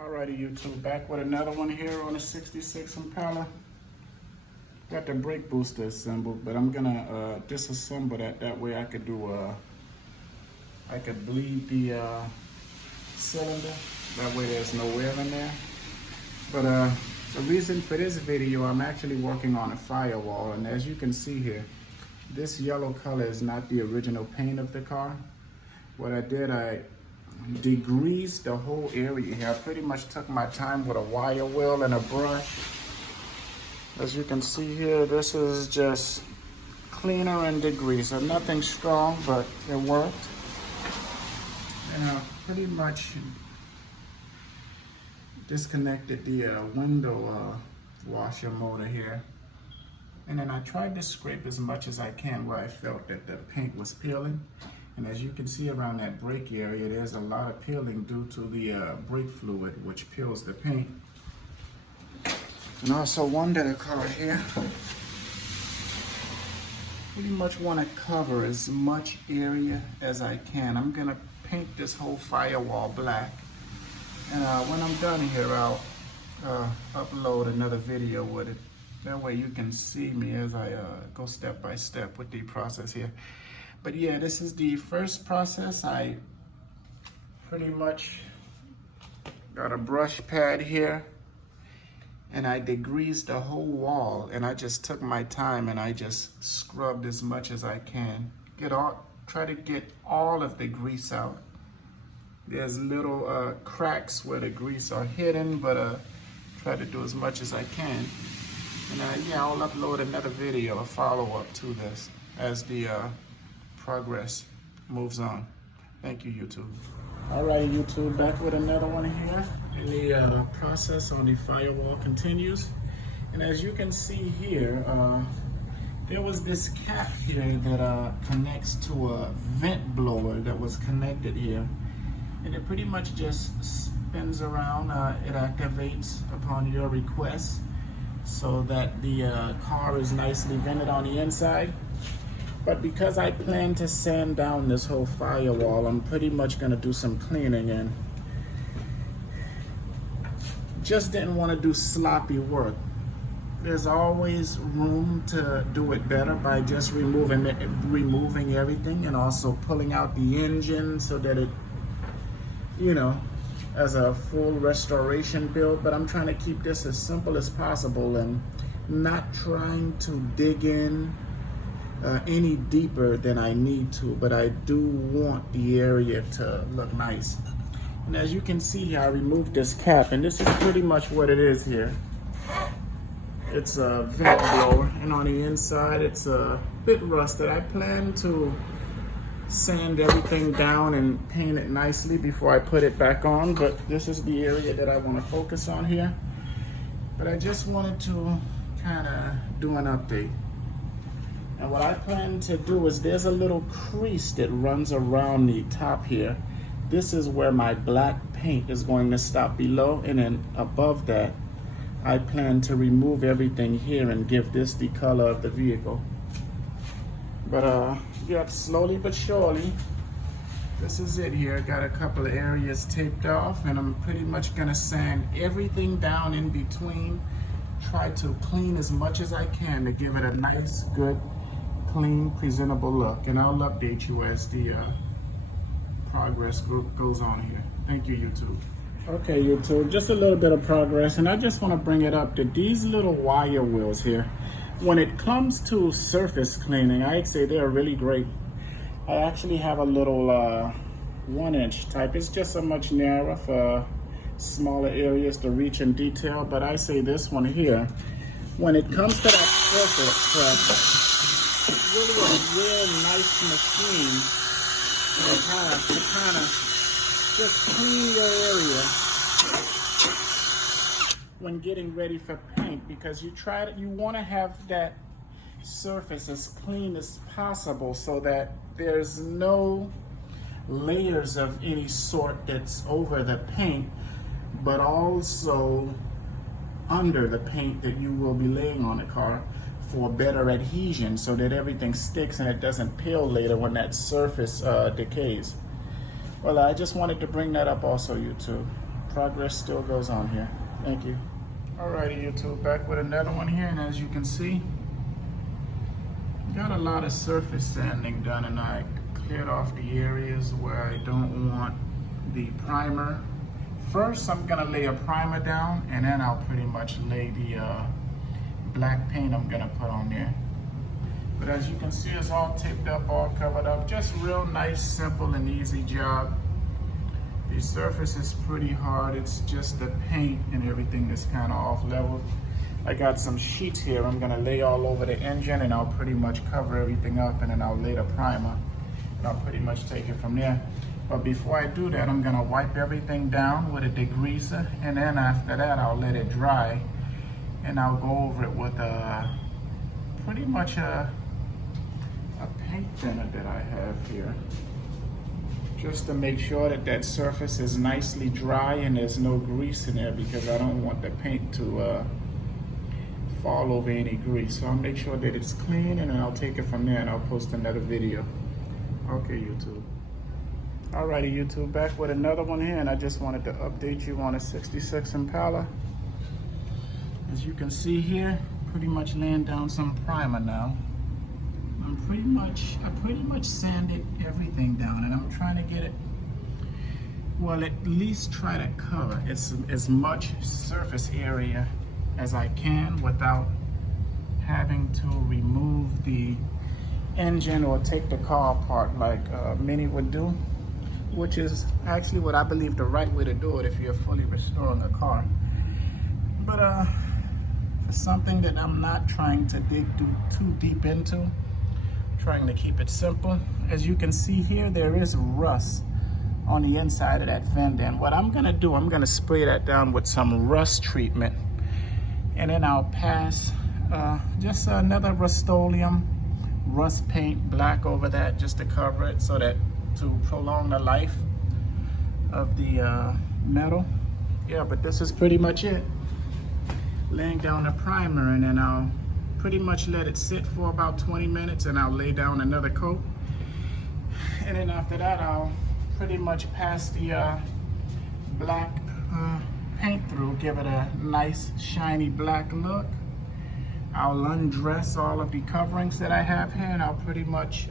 Alrighty, YouTube, back with another one here on a 66 Impala. Got the brake booster assembled, but I'm gonna disassemble that. That way I could do I could bleed the cylinder. That way there's no wear in there. But the reason for this video, I'm actually working on a Firewall, and as you can see here, this yellow color is not the original paint of the car. What I did, I degreased the whole area here. I pretty much took my time with a wire wheel and a brush. As you can see here, this is just cleaner and degreased. So nothing strong, but it worked. And I pretty much disconnected the window washer motor here. And then I tried to scrape as much as I can where I felt that the paint was peeling. And as you can see around that brake area, there's a lot of peeling due to the brake fluid, which peels the paint. And also under the car here, pretty much want to cover as much area as I can. I'm gonna paint this whole Firewall black. And when I'm done here, I'll upload another video with it. That way you can see me as I go step by step with the process here. But yeah, this is the first process. I pretty much got a brush pad here, and I degreased the whole wall, and I just took my time and I just scrubbed as much as I can. Try to get all of the grease out. There's little cracks where the grease are hidden, but try to do as much as I can. And yeah, I'll upload another video, a follow-up to this as the progress moves on. Thank you, YouTube. All right, YouTube, back with another one here. And the process on the Firewall continues. And as you can see here, there was this cap here that connects to a vent blower that was connected here. And it pretty much just spins around. It activates upon your request so that the car is nicely vented on the inside. But because I plan to sand down this whole Firewall, I'm pretty much gonna do some cleaning, and just didn't want to do sloppy work. There's always room to do it better by just removing everything, and also pulling out the engine so that it, you know, as a full restoration build. But I'm trying to keep this as simple as possible and not trying to dig in any deeper than I need to, but I do want the area to look nice. And as you can see here, I removed this cap, and this is pretty much what it is here. It's a vent blower, and on the inside it's a bit rusted. I plan to sand everything down and paint it nicely before I put it back on, but this is the area that I want to focus on here. But I just wanted to kind of do an update. And what I plan to do is, there's a little crease that runs around the top here. This is where my black paint is going to stop below, and then above that, I plan to remove everything here and give this the color of the vehicle. But yeah, slowly but surely, this is it here. Got a couple of areas taped off, and I'm pretty much gonna sand everything down in between. Try to clean as much as I can to give it a nice, good, clean, presentable look. And I'll update you as the progress group goes on here. Thank you, YouTube. Okay, YouTube, just a little bit of progress, and I just want to bring it up that these little wire wheels here, when it comes to surface cleaning, I'd say they're really great. I actually have a little 1-inch type. It's just so much narrower for smaller areas to reach in detail, but I say this one here, when it comes to that surface prep, it's really a real nice machine to kind of just clean your area when getting ready for paint, because you want to have that surface as clean as possible so that there's no layers of any sort that's over the paint, but also under the paint that you will be laying on the car for better adhesion, so that everything sticks and it doesn't peel later when that surface decays. Well, I just wanted to bring that up also, YouTube. Progress still goes on here. Thank you. Alrighty, YouTube, back with another one here, and as you can see, got a lot of surface sanding done, and I cleared off the areas where I don't want the primer. First, I'm gonna lay a primer down, and then I'll pretty much lay the black paint I'm gonna put on there. But as you can see, it's all taped up, all covered up. Just real nice, simple, and easy job. The surface is pretty hard. It's just the paint and everything that's kind of off level. I got some sheets here I'm gonna lay all over the engine, and I'll pretty much cover everything up, and then I'll lay the primer, and I'll pretty much take it from there. But before I do that, I'm gonna wipe everything down with a degreaser, and then after that, I'll let it dry, and I'll go over it with pretty much a paint thinner that I have here, just to make sure that that surface is nicely dry and there's no grease in there, because I don't want the paint to fall over any grease. So I'll make sure that it's clean, and then I'll take it from there and I'll post another video. Okay, YouTube. Alrighty, YouTube, back with another one here, and I just wanted to update you on a 66 Impala. As you can see here, pretty much laying down some primer now. I pretty much sanded everything down, and I'm trying to get it, well, at least try to cover as much surface area as I can without having to remove the engine or take the car apart like many would do, which is actually what I believe the right way to do it if you're fully restoring a car. But for something that I'm not trying to dig too deep into, trying to keep it simple, as you can see here, there is rust on the inside of that fender, and what I'm gonna do, I'm gonna spray that down with some rust treatment, and then I'll pass just another Rust-Oleum rust paint black over that, just to cover it, so that to prolong the life of the metal. Yeah, but this is pretty much it. Laying down the primer, and then I'll pretty much let it sit for about 20 minutes, and I'll lay down another coat, and then after that I'll pretty much pass the black paint through, give it a nice shiny black look. I'll undress all of the coverings that I have here, and I'll pretty much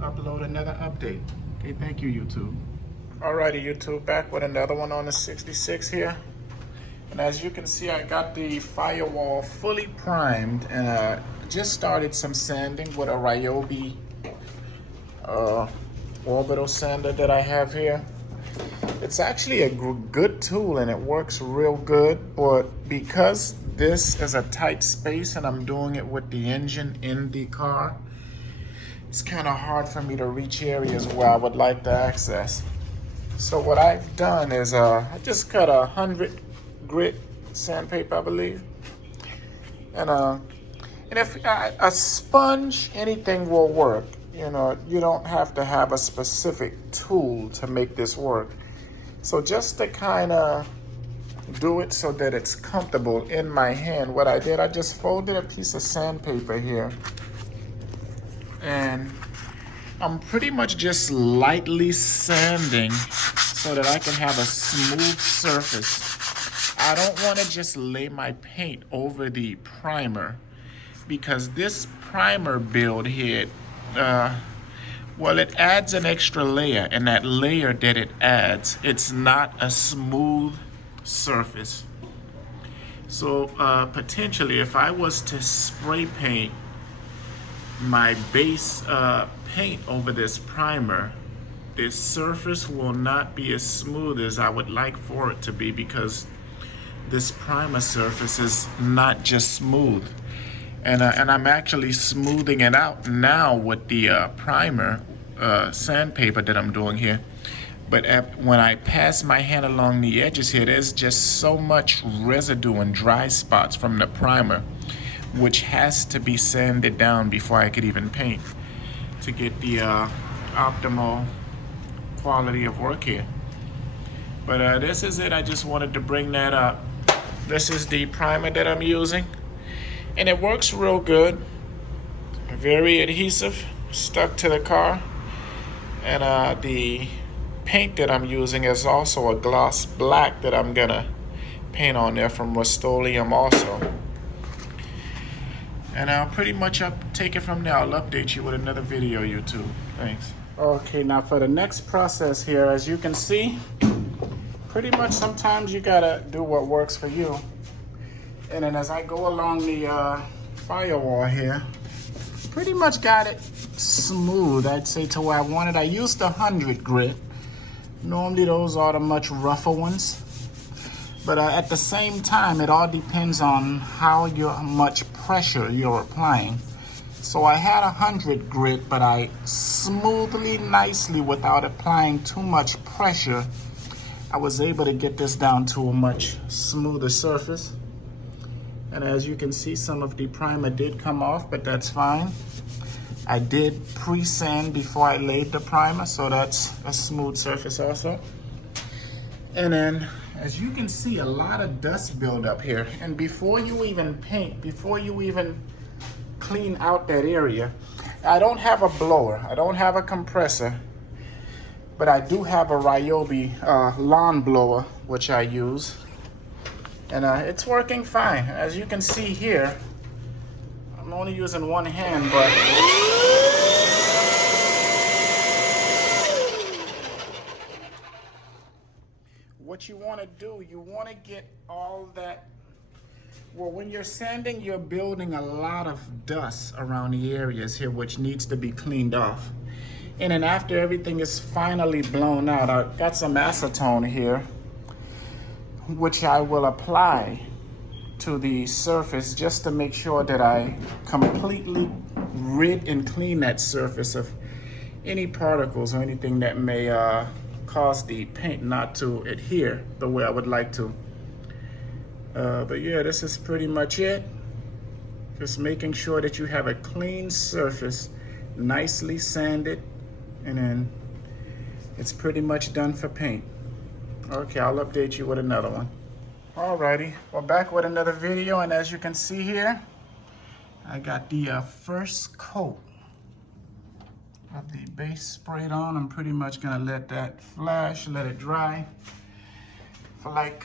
upload another update. Okay, thank you, YouTube. Alrighty, YouTube, back with another one on the 66 here. And as you can see, I got the Firewall fully primed, and just started some sanding with a Ryobi orbital sander that I have here. It's actually a good tool, and it works real good, but because this is a tight space and I'm doing it with the engine in the car, it's kind of hard for me to reach areas where I would like to access. So what I've done is I just cut 100 grit sandpaper, I believe, and if a sponge, anything will work. You know, you don't have to have a specific tool to make this work. So just to kind of do it so that it's comfortable in my hand, what I did, I just folded a piece of sandpaper here, and I'm pretty much just lightly sanding so that I can have a smooth surface. I don't want to just lay my paint over the primer, because this primer build here, well, it adds an extra layer, and that layer that it adds, it's not a smooth surface. So potentially, if I was to spray paint my base paint over this primer, this surface will not be as smooth as I would like for it to be, because this primer surface is not just smooth. And I'm actually smoothing it out now with the primer sandpaper that I'm doing here. But when I pass my hand along the edges here, there's just so much residue and dry spots from the primer, which has to be sanded down before I could even paint, to get the optimal quality of work here. But this is it. I just wanted to bring that up. This is the primer that I'm using, and it works real good. Very adhesive, stuck to the car, and the paint that I'm using is also a gloss black that I'm gonna paint on there from Rust-Oleum also. And I'll pretty much take it from there. I'll update you with another video, YouTube. Thanks. Okay, now for the next process here, as you can see, pretty much sometimes you gotta do what works for you. And then as I go along the firewall here, pretty much got it smooth, I'd say, to where I wanted. I used the 100 grit. Normally those are the much rougher ones. But at the same time, it all depends on how much pressure you're applying. So I had 100 grit, but I smoothly, nicely, without applying too much pressure, I was able to get this down to a much smoother surface. And as you can see, some of the primer did come off, but that's fine. I did pre-sand before I laid the primer, so that's a smooth surface also. And then, as you can see, a lot of dust buildup here. And before you even paint, before you even clean out that area, I don't have a blower, I don't have a compressor, but I do have a Ryobi lawn blower, which I use. And it's working fine. As you can see here, I'm only using one hand, but what you want to do, you want to get all that. Well, when you're sanding, you're building a lot of dust around the areas here, which needs to be cleaned off. And then after everything is finally blown out, I've got some acetone here, which I will apply to the surface just to make sure that I completely rid and clean that surface of any particles or anything that may cause the paint not to adhere the way I would like to. But yeah, this is pretty much it. Just making sure that you have a clean surface, nicely sanded, and then it's pretty much done for paint. Okay, I'll update you with another one. Alrighty, we're back with another video, and as you can see here, I got the first coat of the base sprayed on. I'm pretty much gonna let that flash, let it dry for like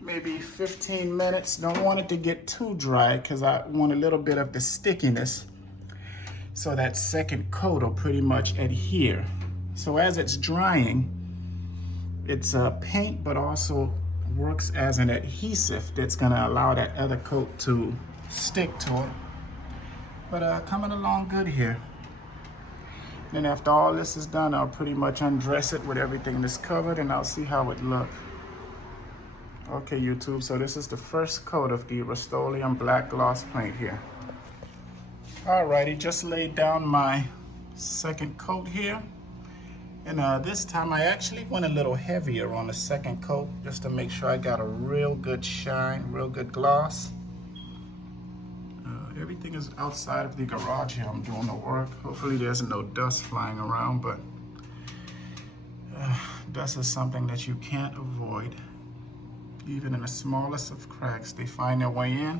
maybe 15 minutes. Don't want it to get too dry because I want a little bit of the stickiness, so that second coat will pretty much adhere. So as it's drying, it's a paint, but also works as an adhesive that's gonna allow that other coat to stick to it. But coming along good here. Then after all this is done, I'll pretty much undress it with everything that's covered, and I'll see how it looks. Okay, YouTube, so this is the first coat of the Rust-Oleum black gloss paint here. Alrighty, just laid down my second coat here. And this time I actually went a little heavier on the second coat just to make sure I got a real good shine, real good gloss. Everything is outside of the garage here. I'm doing the work. Hopefully there's no dust flying around, but dust is something that you can't avoid. Even in the smallest of cracks, they find their way in.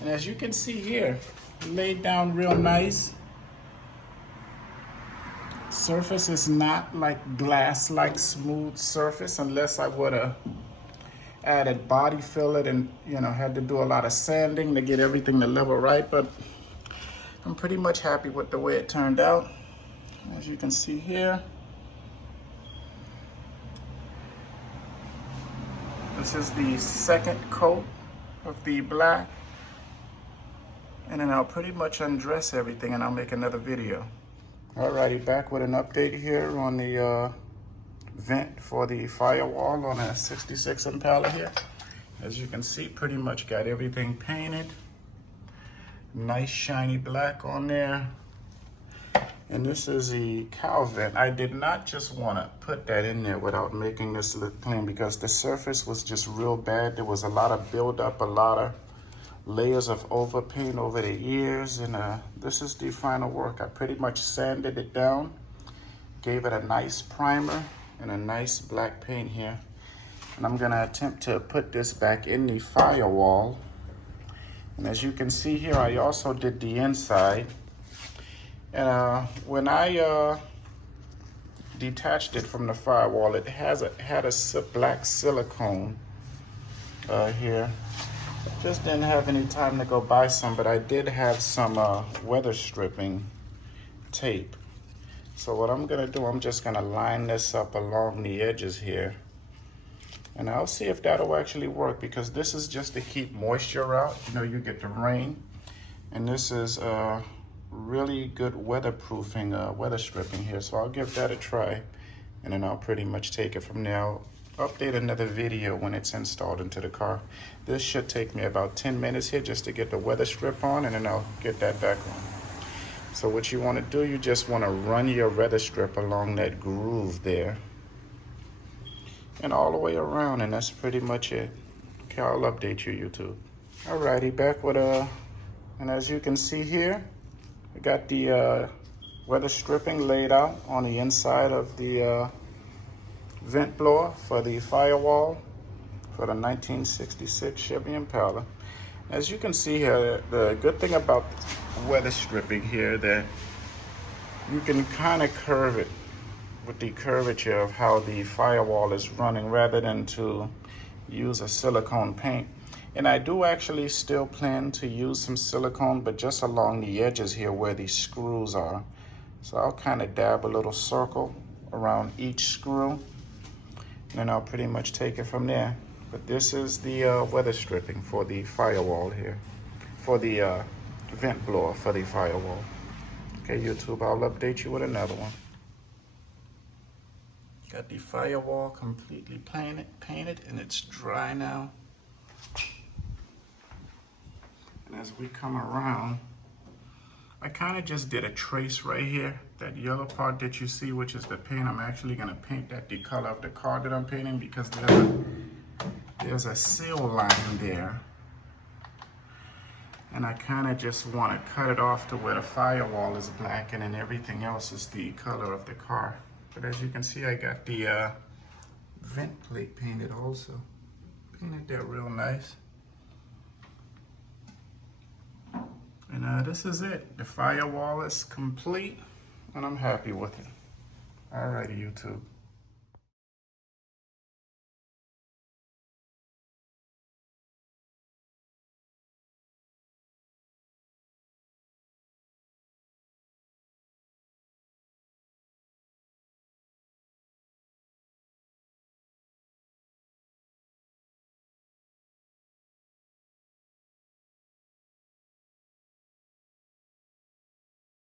And as you can see here, laid down real nice. Surface is not like glass-like smooth surface, unless I would have added body fillet and, you know, had to do a lot of sanding to get everything to level right. But I'm pretty much happy with the way it turned out. As you can see here, this is the second coat of the black. And then I'll pretty much undress everything and I'll make another video. Alrighty, back with an update here on the vent for the Firewall on a 66 Impala here. As you can see, pretty much got everything painted. Nice shiny black on there. And this is the cow vent. I did not just want to put that in there without making this look clean, because the surface was just real bad. There was a lot of buildup, a lot of layers of overpaint over the years, and this is the final work. I pretty much sanded it down, gave it a nice primer and a nice black paint here, and I'm gonna attempt to put this back in the Firewall. And as you can see here, I also did the inside. And when I detached it from the firewall. It had a black silicone here. Just didn't have any time to go buy some, but I did have some weather stripping tape. So what I'm gonna do, I'm just gonna line this up along the edges here, and I'll see if that'll actually work, because this is just to keep moisture out. You know, you get the rain, and this is really good weatherproofing, weather stripping here. So I'll give that a try, and then I'll pretty much take it from there. I'll update another video when it's installed into the car. This should take me about 10 minutes here just to get the weather strip on, and then I'll get that back on. So what you want to do, you just want to run your weather strip along that groove there and all the way around, and that's pretty much it. Okay, I'll update you, YouTube. Alrighty, back with and as you can see here, I got the weather stripping laid out on the inside of the vent blower for the Firewall for the 1966 Chevy Impala. As you can see here, the good thing about weather stripping here, that you can kind of curve it with the curvature of how the Firewall is running, rather than to use a silicone paint. And I do actually still plan to use some silicone, but just along the edges here where these screws are. So I'll kind of dab a little circle around each screw, and then I'll pretty much take it from there. But this is the weather stripping for the Firewall here, for the vent blower for the Firewall. Okay, YouTube, I'll update you with another one. Got the Firewall completely painted, and it's dry now. And as we come around, I kind of just did a trace right here. That yellow part that you see, which is the paint, I'm actually gonna paint that the color of the car that I'm painting, because there's a seal line there. And I kind of just want to cut it off to where the Firewall is black, and then everything else is the color of the car. But as you can see, I got the vent plate painted also. Painted that real nice. And this is it. The Firewall is complete, and I'm happy with it. Alrighty, YouTube.